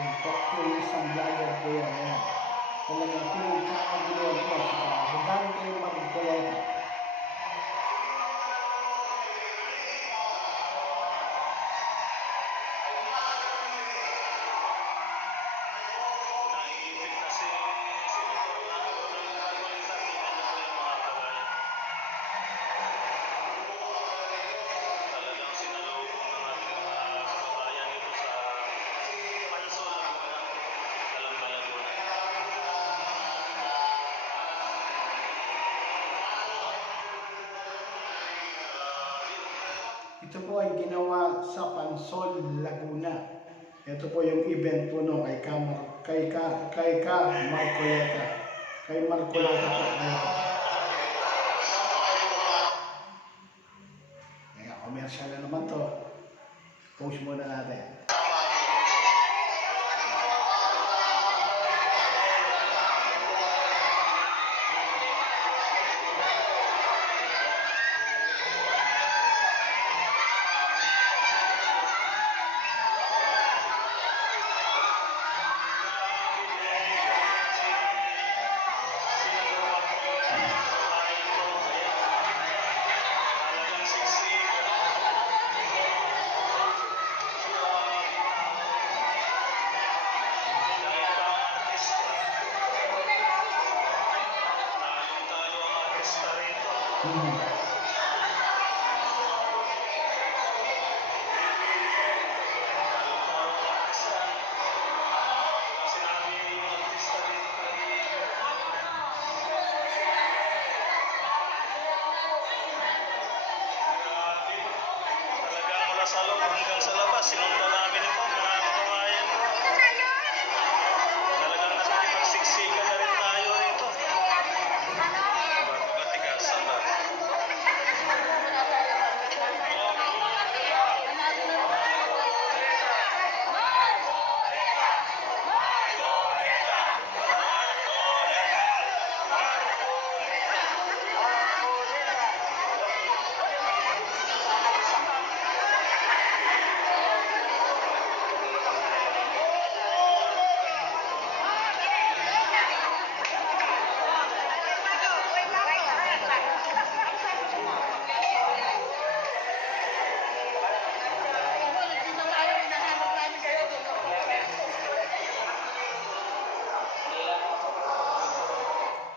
Yung yung isang vlogger po yan. Ayan. Talagang pinagkakagulo po si Dante Marcoleta. Naiipit Ito po ay ginawa sa Pansol, Laguna. Ito po yung event po no, kay Kamar, kay Ka, kay Ka Marcoleta. Kay Marcoleta po. Ayan. Ayan, commercial na naman to. Post muna natin. Mm-hmm.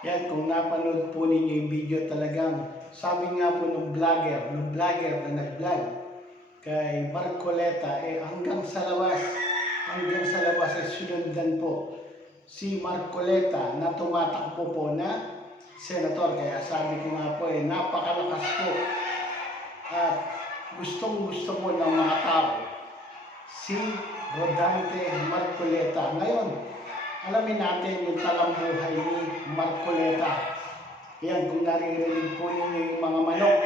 Yan, kung napanood po ninyo yung video talagang, sabi nga po ng vlogger, ng vlogger na nag-vlog kay Marcoleta, eh hanggang sa labas, hanggang sa labas ay sinundan po si Marcoleta na tumatakbo po na senator. Kaya sabi ko nga po eh, napakalakas po at gustong gusto po ng mga tao si Rodante Marcoleta. Ngayon, alamin natin yung talambuhay ni Marcoleta. Yan, kung naririnig po ninyo yung mga manok.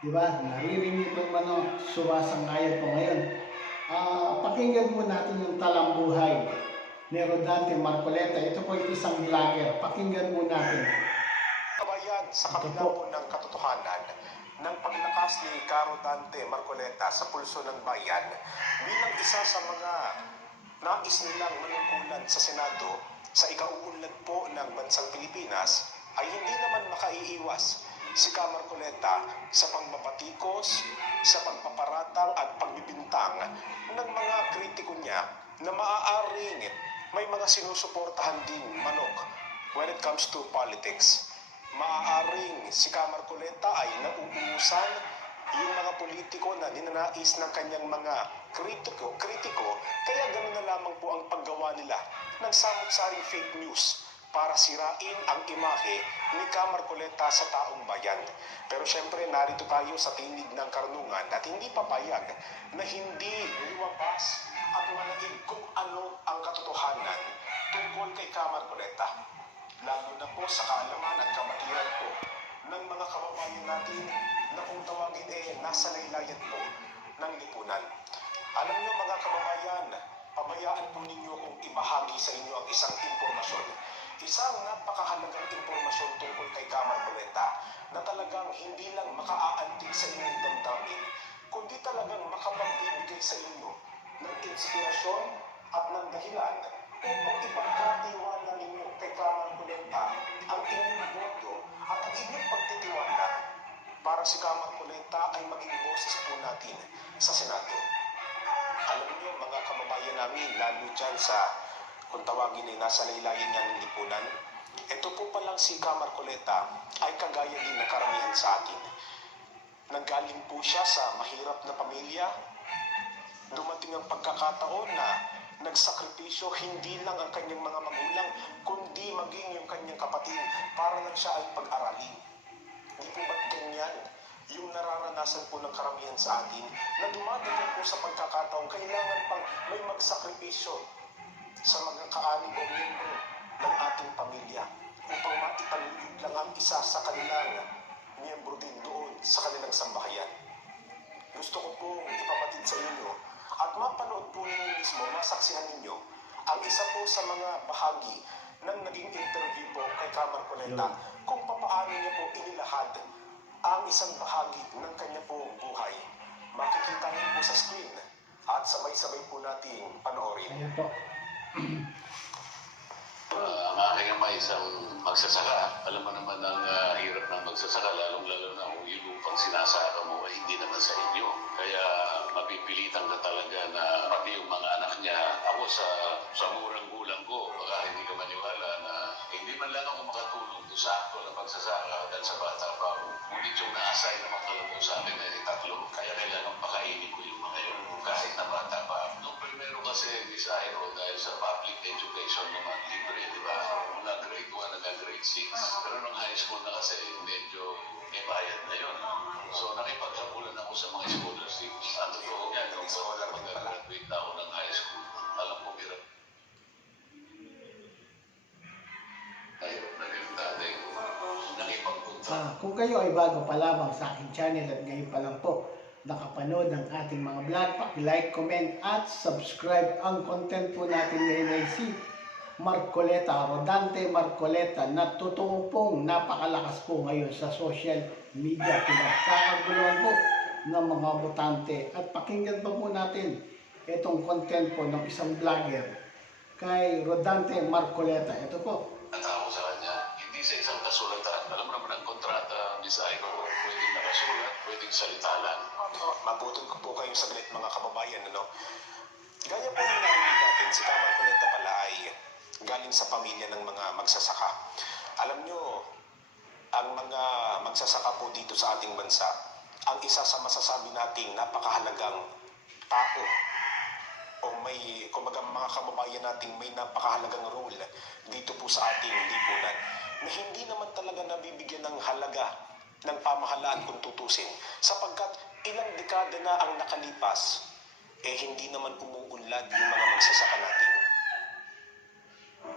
Di ba? Naririnig po yung manok, sumasangayat po ngayon. Ah, pakinggan po natin yung talambuhay ni Rodante Marcoleta. Ito po yung isang vlogger. Pakinggan po natin. kabayan sa kabila po ng katotohanan ng paglakas ni Caro Dante Marcoleta sa pulso ng bayan bilang isa sa mga nais nilang manungkulan sa Senado sa ikauunlad po ng bansang Pilipinas ay hindi naman makaiiwas si Ka Marcoleta sa pagmapatikos, sa pagpaparatang at pagbibintang ng mga kritiko niya na maaaring may mga sinusuportahan ding manok when it comes to politics. Maaaring si Kamar Coleta ay nauusan yung mga politiko na ninanais ng kanyang mga kritiko, kritiko, kaya ganoon na lamang po ang paggawa nila ng samot-saring fake news para sirain ang imahe ni Kamar Coleta sa taong bayan. Pero syempre narito tayo sa tinig ng karunungan at hindi papayag na hindi lumabas at manaig kung ano ang katotohanan tungkol kay Kamar Coleta lalo na po sa kaalaman at kamatiran po ng mga kababayan natin na kung tawagin eh nasa laylayan po ng lipunan. Alam niyo mga kababayan, pabayaan po ninyo kung ibahagi sa inyo ang isang impormasyon. Isang napakahalagang impormasyon tungkol kay Kamar Coleta na talagang hindi lang makaaantig sa inyong damdamin, kundi talagang makapagbibigay sa inyo ng inspirasyon at ng dahilan upang ipagkatiwala namin, lalo dyan sa kung tawagin ay nasa laylayan niya ng lipunan, ito po palang si Kamar Coleta ay kagaya din ng karamihan sa atin. Nanggaling po siya sa mahirap na pamilya. Dumating ang pagkakataon na nagsakripisyo hindi lang ang kanyang mga magulang, kundi maging yung kanyang kapatid para lang siya ay pag-aralin. Nararanasan po ng karamihan sa atin na dumadating po sa pagkakataon kailangan pang may magsakripisyo sa mga kaanib o miyembro ng ating pamilya upang maipaluyog lang ang isa sa kanilang miyembro din doon sa kanilang sambahayan. Gusto ko pong ipapatid sa inyo at mapanood po ninyo mismo, masaksihan ninyo ang isa po sa mga bahagi ng naging interview po kay Kamar Coleta kung papaano niya po inilahad ang isang bahagi ng kanya pong buhay. Makikita niyo po sa screen at sabay-sabay po nating panoorin. Ayan po. Ah, ang aking ama isang magsasaka. Alam mo naman ang ah, hirap ng magsasaka, lalong-lalo na kung yung lupang sinasaka mo ay hindi naman sa inyo. Kaya mapipilitan ka talaga na pati yung mga anak niya, ako sa sa murang gulang ko, baka hindi ka maniwala na hindi man lang ako makatulong doon sa akto ng pagsasaka dahil sa bata pa ako. Ngunit yung na-assign naman talaga sa akin ay tatlo, kaya kailangan pakainin ko yung mga yun kahit na bata pa. Nung primero kasi design ko dahil sa public education naman libre, di ba? Mula grade 1 hanggang grade 6. Pero nung high school na kasi medyo may bayad na yun. So nakipagkabulan ako sa mga scholarships. Ang totoo nga, nung mag-graduate na ako ng high school, alam ko hirap. Kayo ay bago pa lamang sa aking channel at ngayon pa lang po nakapanood ng ating mga vlog, paki-like, comment at subscribe. Ang content po natin ngayon ay si Marcoleta, Rodante Marcoleta na totoo pong napakalakas po ngayon sa social media. Pinagkakaguluhan po ng mga botante at pakinggan pa po natin itong content po ng isang vlogger kay Rodante Marcoleta. Ito po. Kayo saglit mga kababayan. Ano? Gaya po ng narinig natin, si Kamar Coleta pala ay galing sa pamilya ng mga magsasaka. Alam nyo, ang mga magsasaka po dito sa ating bansa, ang isa sa masasabi nating napakahalagang tao o may, kumbaga mga kababayan nating may napakahalagang role dito po sa ating lipunan na hindi naman talaga nabibigyan ng halaga ng pamahalaan kung tutusin sapagkat ilang dekada na ang nakalipas eh hindi naman umuunlad yung mga magsasaka natin.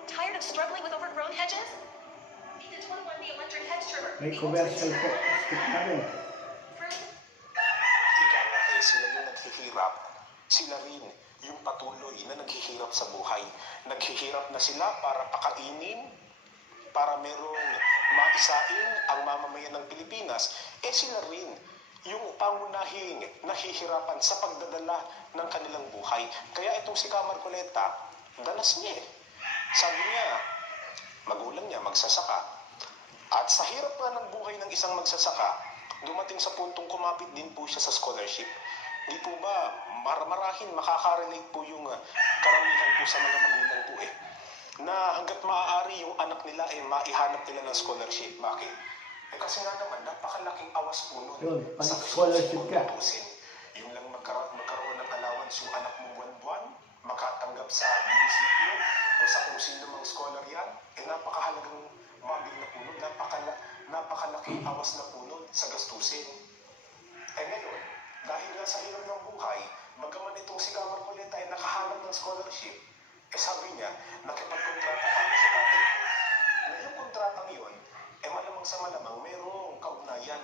Tired of struggling with overgrown hedges? Meet the 21B electric hedge trimmer. May The commercial po. Ika nga eh, sila yung naghihirap, sila rin yung patuloy na naghihirap sa buhay. Naghihirap na sila para pakainin, para merong maisain ang mamamayan ng Pilipinas, eh sila rin yung pangunahing nahihirapan sa pagdadala ng kanilang buhay. Kaya itong si Kamar Coleta, danas niya eh. Sabi niya, magulang niya magsasaka. At sa hirap nga ng buhay ng isang magsasaka, dumating sa puntong kumapit din po siya sa scholarship. Di po ba, mar marahin makaka-relate po yung ah, karamihan po sa mga magulang po eh. Na hanggat maaari yung anak nila eh maihanap nila ng scholarship. Bakit? Eh kasi nga naman, napakalaking awas po nun. Yun, pag Sa scholarship ka. kong tutusin. Yung lang magkaroon, magkaroon ng allowance yung anak mo buwan-buwan, makatanggap sa munisipyo o sa kung sino mang scholar yan, eh napakahalagang bagay na punod, napakala, napakalaking awas na punod sa gastusin. Eh ngayon, dahil nga sa hirap ng buhay, bagaman itong si Kamar Coleta ay nakahanap ng scholarship, eh sabi niya, nakipagkontrata kami sa tatay ko. Na yung kontratang yun, eh malamang sa malamang merong kaugnayan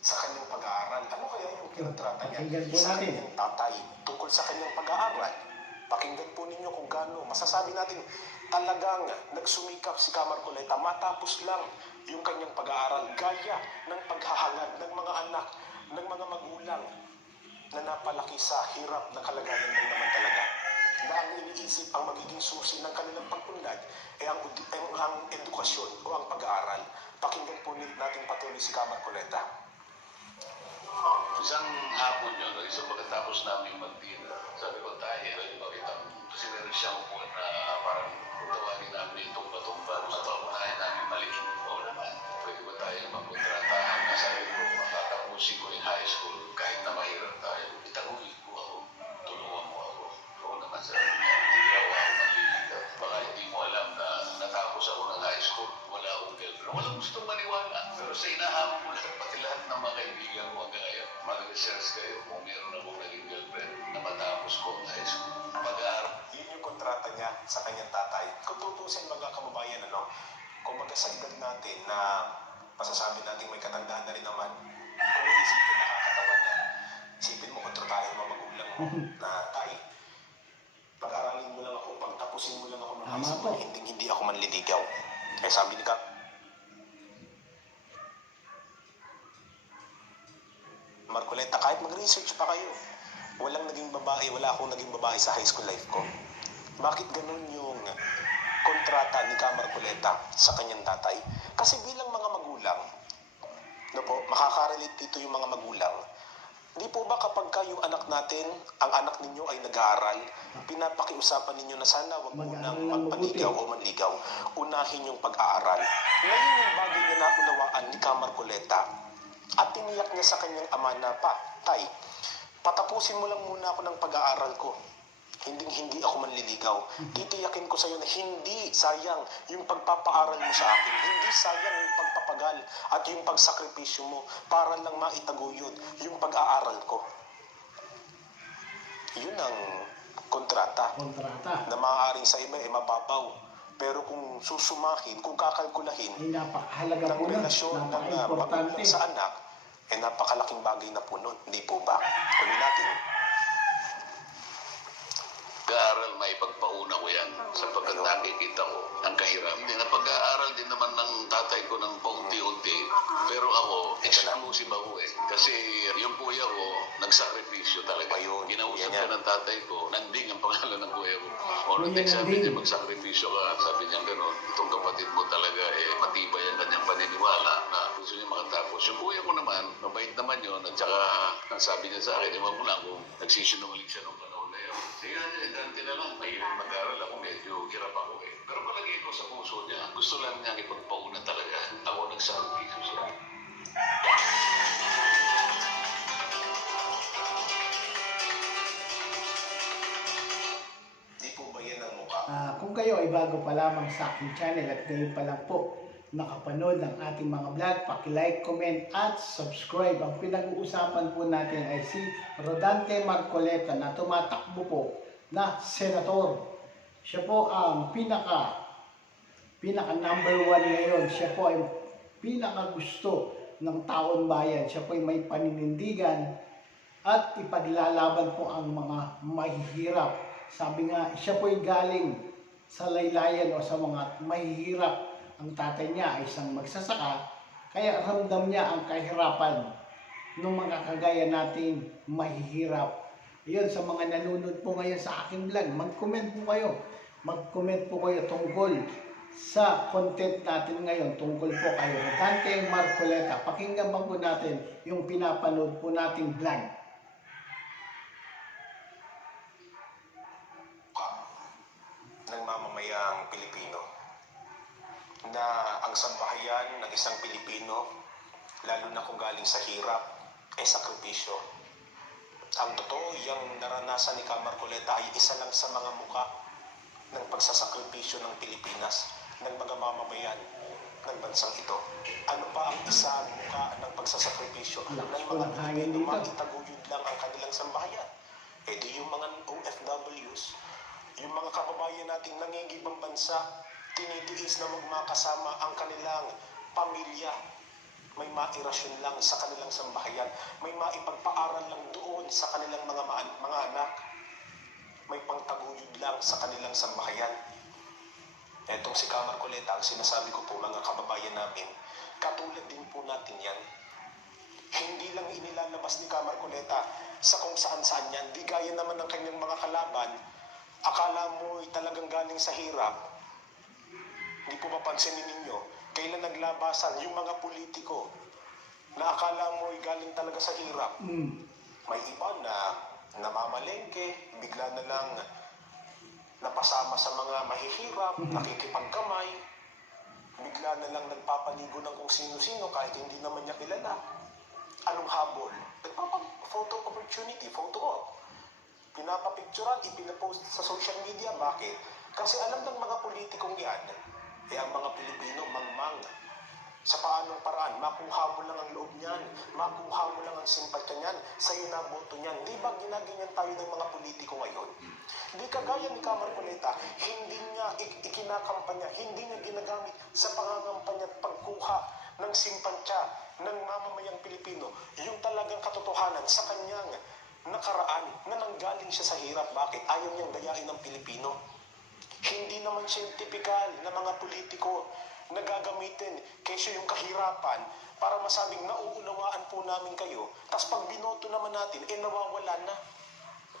sa kanyang pag-aaral. Ano kaya yung kinontrata niya? Sa natin. kanyang tatay, tungkol sa kanyang pag-aaral. Pakinggan po ninyo kung gaano. Masasabi natin, talagang nagsumikap si Kamar Coleta matapos lang yung kanyang pag-aaral. Gaya ng paghahangad ng mga anak, ng mga magulang na napalaki sa hirap na kalagayan lang naman talaga. Ang iniisip ang magiging susi ng kanilang pag-unlad ay ang, ang, ang edukasyon o ang pag-aaral. Pakinggan po natin patuloy si Kamar Coleta. Isang hapon yun, isang pagkatapos namin mag-dinner, sabi ko, alam mo, itang, kasi meron siyang upuan na masasabi natin may katandaan na rin naman, kung iisipin nakakatawa na, isipin mo kontratahin mo magulang mo na tay, pag-aralin mo lang ako, pagtapusin mo lang ako ng high school, hindi, hindi ako manliligaw. Kaya sabi ni Kap, Marcoleta, kahit mag-research pa kayo, walang naging babae, wala akong naging babae sa high school life ko. Bakit ganun yung kontrata ni Ka Marcoleta sa kanyang tatay? Kasi bilang mga magulang, no po, makakarelate dito yung mga magulang, Di po ba kapag ka yung anak natin, ang anak ninyo ay nag-aaral, pinapakiusapan ninyo na sana wag mo nang ng magpaligaw o manligaw, unahin yung pag-aaral. Ngayon yung bagay na naunawaan ni Ka Marcoleta at tiniyak niya sa kanyang ama na pa, tay, patapusin mo lang muna ako ng pag-aaral ko. Hindi hindi ako manliligaw. Titiyakin ko sa iyo na hindi sayang yung pagpapaaral mo sa akin. Hindi sayang yung pagpapagal at yung pagsakripisyo mo para lang maitaguyod yung pag-aaral ko. Yun ang kontrata Kontrata. na maaaring sa iba ay mababaw. Pero kung susumahin, kung kakalkulahin, Ay napakahalaga ng relasyon ng uh, magulang sa anak, eh napakalaking bagay na po nun. Hindi po ba? Uli natin. Pag-aaral, may pagpauna ko yan sapagkat nakikita ko ang kahirapan. Hindi, Napag-aaral din naman ng tatay ko ng paunti-unti. Pero ako, exclusive ako eh. Kasi yung kuya ko, nagsakripisyo talaga. Ayun, Kinausap yan ko ng tatay ko, nanding ang pangalan ng kuya ko. O, nanding sabi niya, magsakripisyo ka. Sabi niya gano'n, itong kapatid mo talaga eh, matibay ang kanyang paniniwala na gusto niya makatapos. Yung kuya ko naman, mabait naman yun. At saka, sabi niya sa akin, ewan mo lang kung nagsisinungaling siya nung yun. Dante na lang. Mahilig mag-aral ako, medyo hirap ako eh. Pero palagi ko sa puso niya, gusto lang niya ipagpauna talaga. Ako nagsakripisyo ang mukha? Ah, kung kayo ay bago pa lamang sa aking channel at ngayon pa lang po nakapanood ng ating mga vlog, paki-like, comment at subscribe. Ang pinag-uusapan po natin ay si Rodante Marcoleta na tumatakbo po na senator. Siya po ang pinaka pinaka number one ngayon. Siya po ay pinaka gusto ng taon bayan. Siya po ay may paninindigan at ipaglalaban po ang mga mahihirap. Sabi nga, siya po ay galing sa laylayan o sa mga mahihirap. Ang tatay niya ay isang magsasaka, kaya ramdam niya ang kahirapan ng mga kagaya natin mahihirap. Yun, sa mga nanonood po ngayon sa aking vlog, mag-comment po kayo. Mag-comment po kayo tungkol sa content natin ngayon tungkol po kayo. Dante Marcoleta, pakinggan pa po natin yung pinapanood po nating vlog. ng mamamayang Pilipino na ang sambahayan ng isang Pilipino, lalo na kung galing sa hirap, ay sakripisyo. Ang totoo, yung naranasan ni Kamar Coleta ay isa lang sa mga muka ng pagsasakripisyo ng Pilipinas, ng mga mamamayan ng bansang ito. Ano pa ang isa muka ng pagsasakripisyo ng mga Pilipino dito. makitaguyod lang ang kanilang sambahayan? E di yung mga OFWs, yung mga kababayan nating nangingibang bansa, tinitiis na magmakasama ang kanilang pamilya. May mairasyon lang sa kanilang sambahayan. May maipagpaaral lang doon sa kanilang mga, mga anak. May pangtaguyod lang sa kanilang sambahayan. Etong si Kamar Coleta, ang sinasabi ko po mga kababayan namin, katulad din po natin yan. Hindi lang inilalabas ni Kamar Coleta sa kung saan saan yan. Di gaya naman ng kanyang mga kalaban, akala mo talagang galing sa hirap. Hindi po mapansinin ninyo, kailan naglabasan yung mga politiko na akala mo galing talaga sa hirap. Mm. May iba na namamalengke, bigla na lang napasama sa mga mahihirap, nakikipagkamay, bigla na lang nagpapaligo ng kung sino-sino kahit hindi naman niya kilala. Anong habol? Nagpapa-photo opportunity, photo op. Pinapapicturan, ipinapost sa social media. Bakit? Kasi alam ng mga politikong yan, eh ang mga Pilipino mangmang sa paanong paraan, makuha mo lang ang loob niyan, makuha mo lang ang simpatya niyan, sa'yo na boto niyan. Di ba ginaganyan tayo ng mga politiko ngayon? Di kagaya ni Kamar Coleta, hindi niya ik- ikinakampanya, hindi niya ginagamit sa pangangampanya at pagkuha ng simpatya ng mamamayang Pilipino, yung talagang katotohanan sa kanyang nakaraan na nanggaling siya sa hirap. Bakit? Ayaw niyang dayain ng Pilipino. Hindi naman typical na mga politiko na gagamitin kesyo yung kahirapan para masabing nauunawaan po namin kayo. Tapos pag binoto naman natin, eh nawawala na.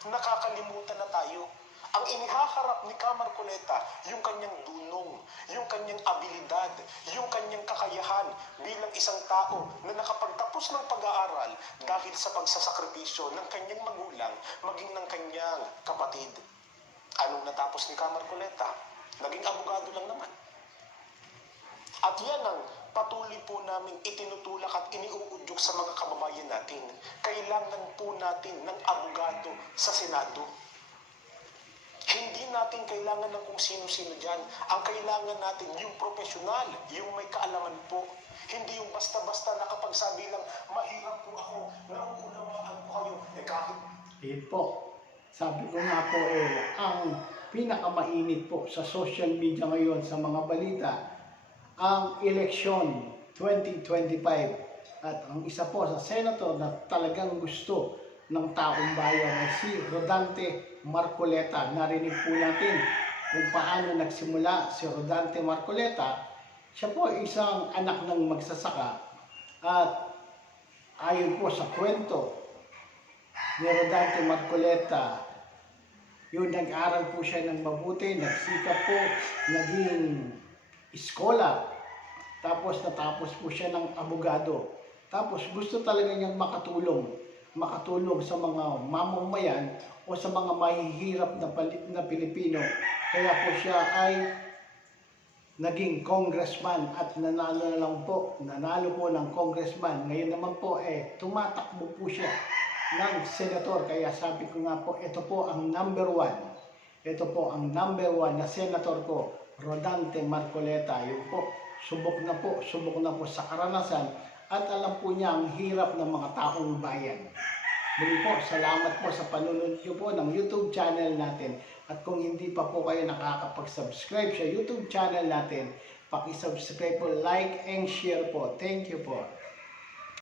Nakakalimutan na tayo. Ang inihaharap ni Kamar Coleta, yung kanyang dunong, yung kanyang abilidad, yung kanyang kakayahan bilang isang tao na nakapagtapos ng pag-aaral dahil sa pagsasakripisyo ng kanyang magulang, maging ng kanyang kapatid. Anong natapos ni Kamar Coleta? Naging abogado lang naman. At yan ang patuloy po namin itinutulak at iniuudyok sa mga kababayan natin. Kailangan po natin ng abogado sa Senado. Hindi natin kailangan ng kung sino-sino dyan. Ang kailangan natin yung profesional, yung may kaalaman po. Hindi yung basta-basta nakapagsabi lang, mahirap po ako, nauunawaan po kayo. Eh kahit Yun po. Sabi ko nga po eh, ang pinakamainit po sa social media ngayon sa mga balita, ang eleksyon 2025. At ang isa po sa senator na talagang gusto ng taong bayan ay si Rodante Marcoleta. Narinig po natin kung paano nagsimula si Rodante Marcoleta. Siya po isang anak ng magsasaka at ayon po sa kwento ni Rodante Marcoleta. Yun, nag-aral po siya ng mabuti, nagsikap po, naging iskola. Tapos natapos po siya ng abogado. Tapos gusto talaga niyang makatulong, makatulong sa mga mamamayan o sa mga mahihirap na, na Pilipino. Kaya po siya ay naging congressman at nanalo na lang po, nanalo po ng congressman. Ngayon naman po eh, tumatakbo po siya ng senator. Kaya sabi ko nga po, ito po ang number one. Ito po ang number one na senator ko, Rodante Marcoleta. Yun po, subok na po, subok na po sa karanasan at alam po niya ang hirap ng mga taong bayan. Muli po, salamat po sa panunod niyo po ng YouTube channel natin. At kung hindi pa po kayo nakakapag-subscribe sa YouTube channel natin, paki-subscribe po, like and share po. Thank you po.